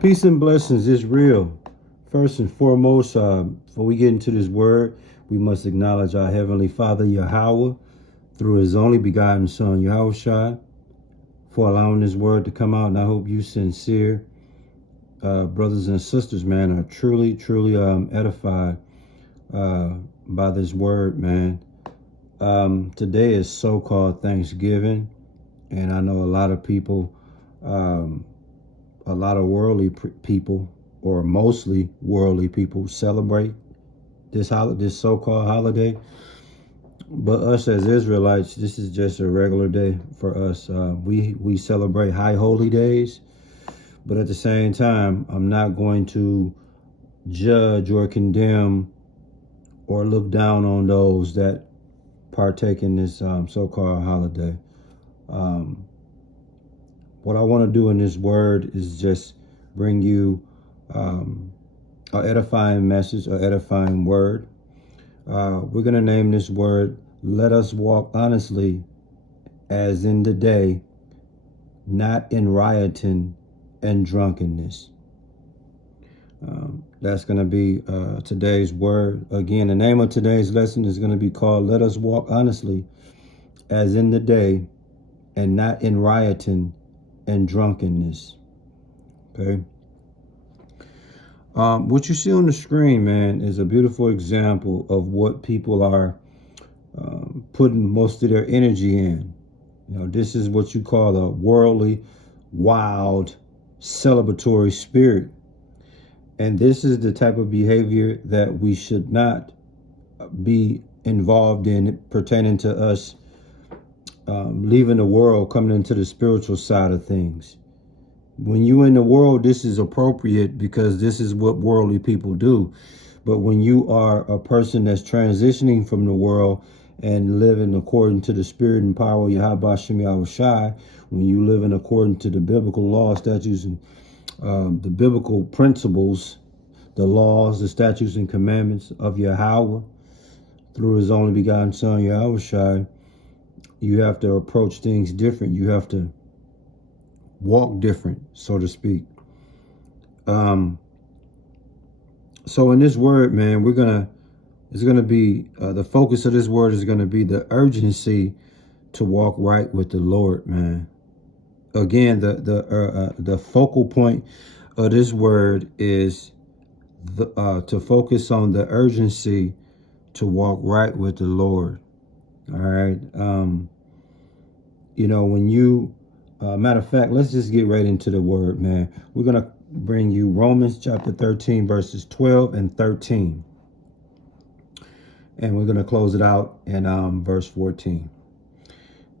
Peace and blessings is real. First and foremost, before we get into this word, we must acknowledge our Heavenly Father, Yahweh, through His only begotten Son, Yahushua, for allowing this word to come out. And I hope you sincere brothers and sisters, man, are truly edified by this word, man. Today is so-called Thanksgiving, and I know a lot of people, a lot of worldly people, or mostly worldly people, celebrate this so-called holiday. But us as Israelites, this is just a regular day for us. We celebrate high holy days, but at the same time, I'm not going to judge or condemn or look down on those that partake in this so-called holiday. What I want to do in this word is just bring you an edifying message, an edifying word. We're going to name this word, let us walk honestly as in the day, not in rioting and drunkenness. That's going to be today's word. Again, the name of today's lesson is going to be called, let us walk honestly as in the day and not in rioting and drunkenness. Okay. What you see on the screen, man, is a beautiful example of what people are putting most of their energy in. You know, this is what you call a worldly, wild, celebratory spirit. And this is the type of behavior that we should not be involved in, pertaining to us leaving the world, coming into the spiritual side of things. When you in the world, this is appropriate because this is what worldly people do. But when you are a person that's transitioning from the world and living according to the spirit and power of Yahweh Shem Yahushai, when you living according to the biblical law, statutes, and the biblical principles, the laws, the statutes, and commandments of Yahweh through His only begotten Son, Yahushai, you have to approach things different. You have to walk different, so to speak. So in this word, man, it's gonna be the focus of this word is gonna be the urgency to walk right with the Lord, man. Again, the focal point of this word is to focus on the urgency to walk right with the Lord. All right. You know, when you matter of fact, let's just get right into the word, man. We're going to bring you Romans chapter 13, verses 12 and 13. And we're going to close it out in verse 14.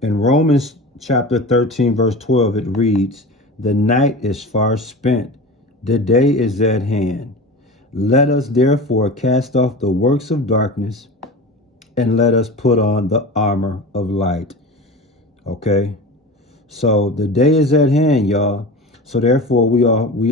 In Romans chapter 13, verse 12, it reads, the night is far spent, the day is at hand. Let us therefore cast off the works of darkness and let us put on the armor of light. Okay. So the day is at hand, y'all. So therefore we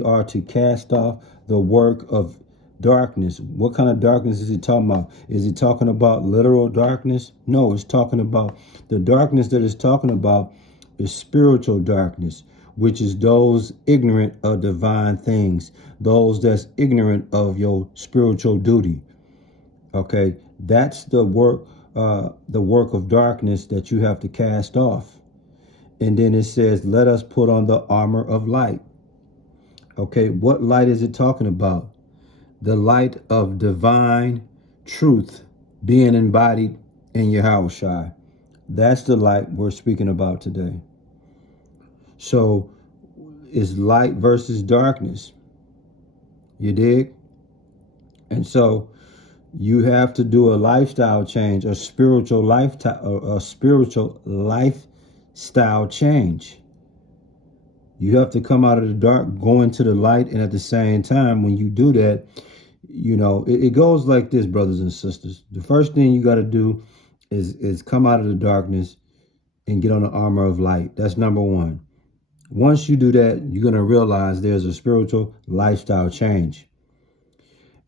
are to cast off the work of darkness. What kind of darkness is he talking about? Is he talking about literal darkness? No, it's talking about the darkness that it's talking about is spiritual darkness, which is those ignorant of divine things, those that's ignorant of your spiritual duty. Okay, that's the work of darkness that you have to cast off. And then it says, let us put on the armor of light. Okay, what light is it talking about? The light of divine truth being embodied in Yahushua. That's the light we're speaking about today. So it's light versus darkness. You dig? And so you have to do a lifestyle change, a spiritual lifestyle change. You have to come out of the dark, go into the light, and at the same time, when you do that, you know, it goes like this, brothers and sisters. The first thing you got to do is come out of the darkness and get on the armor of light. That's number one. Once you do that, you're going to realize there's a spiritual lifestyle change.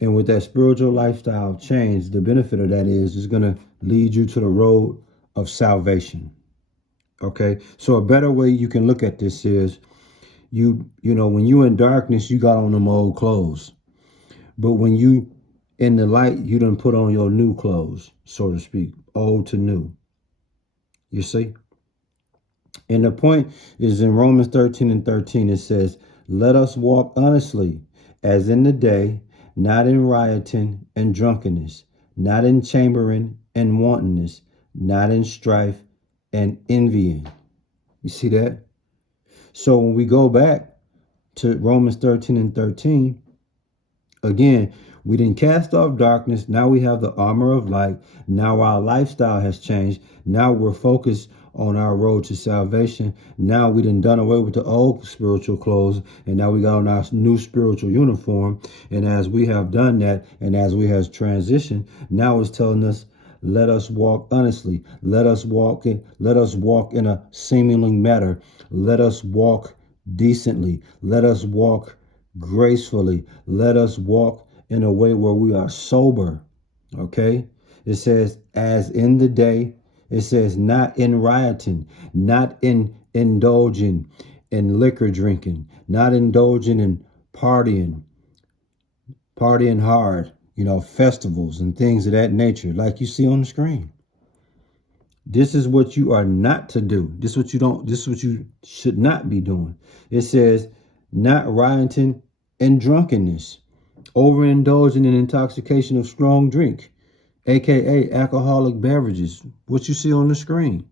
And with that spiritual lifestyle change, the benefit of that is going to lead you to the road of salvation. Okay, so a better way you can look at this is you know, when you in darkness, you got on them old clothes. But when you in the light, you done put on your new clothes, so to speak, old to new. You see? And the point is in Romans 13:13, it says, let us walk honestly as in the day, not in rioting and drunkenness, not in chambering and wantonness, not in strife and envying. You see that? So when we go back to Romans 13:13, again, we didn't cast off darkness. Now we have the armor of light. Now our lifestyle has changed. Now we're focused on our road to salvation. Now we done away with the old spiritual clothes, and now we got on our new spiritual uniform. And as we have done that, and as we have transitioned, now it's telling us, let us walk honestly. Let us walk in a seemingly manner. Let us walk decently. Let us walk gracefully. Let us walk in a way where we are sober. Okay? It says, as in the day, it says, not in rioting, not in indulging in liquor drinking, not indulging in partying hard, you know, festivals and things of that nature, like you see on the screen. This is what you are not to do. This is what you should not be doing. It says, not rioting and drunkenness, overindulging in intoxication of strong drink, aka alcoholic beverages, what you see on the screen.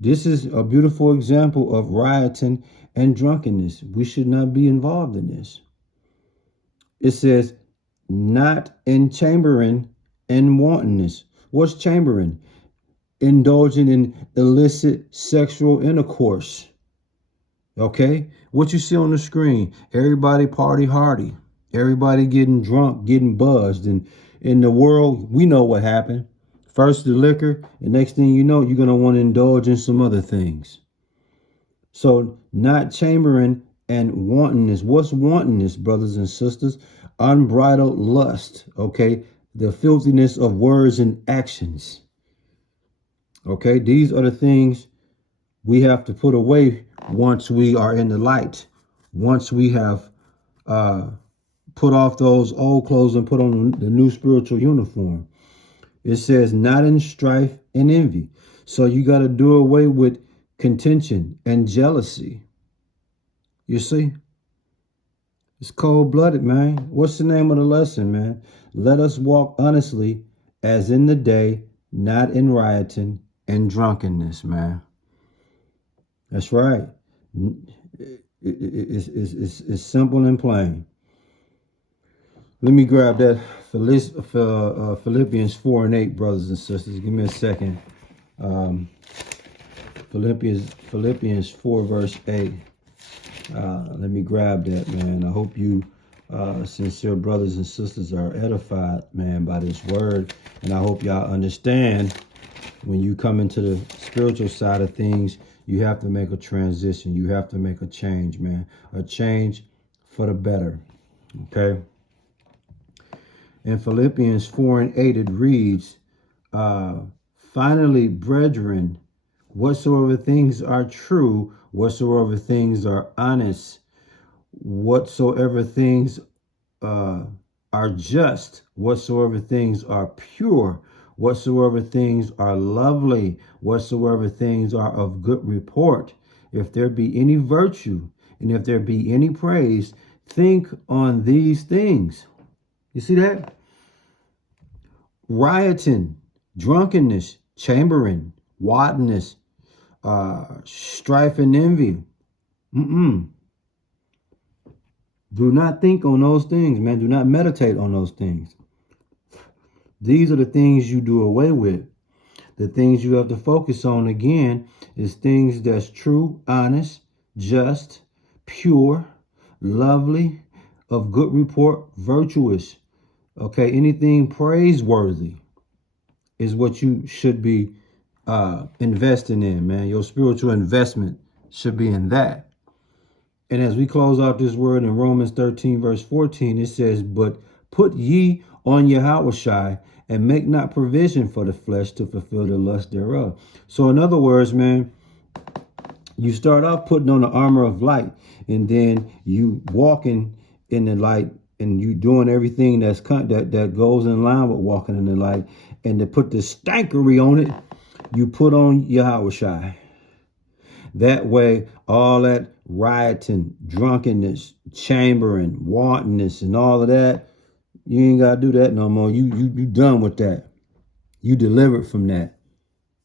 This is a beautiful example of rioting and drunkenness. We should not be involved in this. It says, not in chambering and wantonness. What's chambering? Indulging in illicit sexual intercourse. Okay? What you see on the screen, everybody party hardy. Everybody getting drunk, getting buzzed. And in the world, we know what happened. First the liquor, and next thing you know, you're going to want to indulge in some other things. So not chambering and wantonness. What's wantonness, brothers and sisters? Unbridled lust, okay? The filthiness of words and actions. Okay, these are the things we have to put away once we are in the light. Once we have put off those old clothes and put on the new spiritual uniform. It says, not in strife and envy. So you got to do away with contention and jealousy. You see? It's cold-blooded, man. What's the name of the lesson, man? Let us walk honestly as in the day, not in rioting and drunkenness, man. That's right. It's simple and plain. Let me grab that Philippians 4:8, brothers and sisters. Give me a second. Philippians 4 verse 8. Let me grab that, man. I hope you sincere brothers and sisters are edified, man, by this word. And I hope y'all understand when you come into the spiritual side of things, you have to make a transition. You have to make a change, man. A change for the better. Okay? In Philippians 4:8, it reads, finally, brethren, whatsoever things are true, whatsoever things are honest, whatsoever things are just, whatsoever things are pure, whatsoever things are lovely, whatsoever things are of good report, if there be any virtue, and if there be any praise, think on these things. You see that? Rioting, drunkenness, chambering, wantonness, strife and envy. Do not think on those things, man. Do not meditate on those things. These are the things you do away with. The things you have to focus on, again, is things that's true, honest, just, pure, lovely, of good report, virtuous. Okay, anything praiseworthy is what you should be investing in, man. Your spiritual investment should be in that. And as we close out this word in Romans 13, verse 14, it says, but put ye on Yahushua and make not provision for the flesh to fulfill the lust thereof. So in other words, man, You start off putting on the armor of light, and then you walking in the light, and you doing everything that goes in line with walking in the light. And to put the stankery on it, you put on Yahweh Shai. That way, all that rioting, drunkenness, chambering, wantonness, and all of that, you ain't gotta do that no more. You done with that. You delivered from that.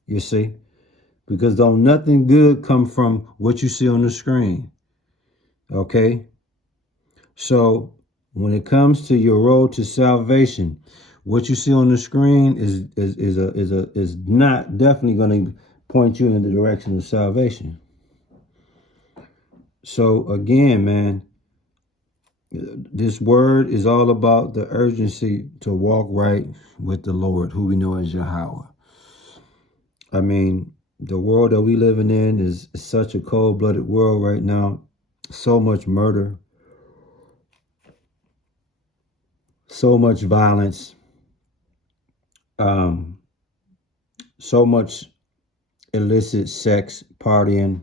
You see? Because don't nothing good come from what you see on the screen. Okay? So when it comes to your road to salvation, what you see on the screen is not definitely going to point you in the direction of salvation. So again, man, this word is all about the urgency to walk right with the Lord, who we know as Yahweh. I mean, the world that we living in is such a cold-blooded world right now. So much murder, so much violence, so much illicit sex, partying,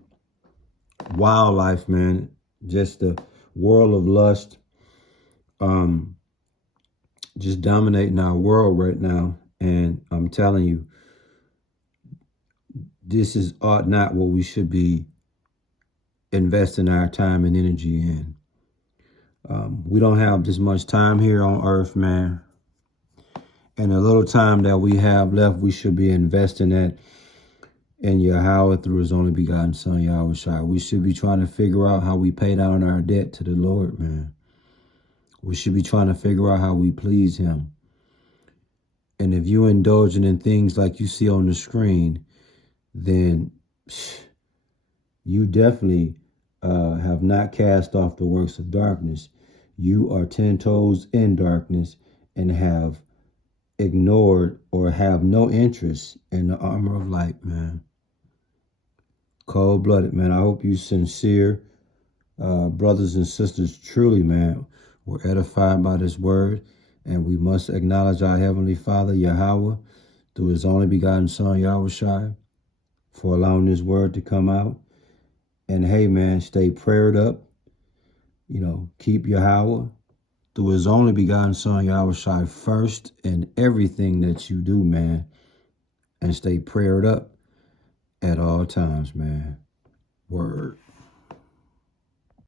wildlife, man. Just the world of lust, just dominating our world right now. And I'm telling you, this is not what we should be investing our time and energy in. We don't have this much time here on earth, man. And the little time that we have left, we should be investing that in Yahweh through his only begotten son, Yahweh Shai. We should be trying to figure out how we pay down our debt to the Lord, man. We should be trying to figure out how we please him. And if you're indulging in things like you see on the screen, then you definitely have not cast off the works of darkness. You are 10 toes in darkness and have ignored or have no interest in the armor of light, man. Cold-blooded, man. I hope you sincere brothers and sisters truly, man, were edified by this word. And we must acknowledge our Heavenly Father, Yahweh, through his only begotten son, Yahweh Shai, for allowing this word to come out. And hey, man, stay prayed up. You know, keep Yahweh through his only begotten son, Yahweh Shai, first in everything that you do, man. And stay prayed up at all times, man. Word.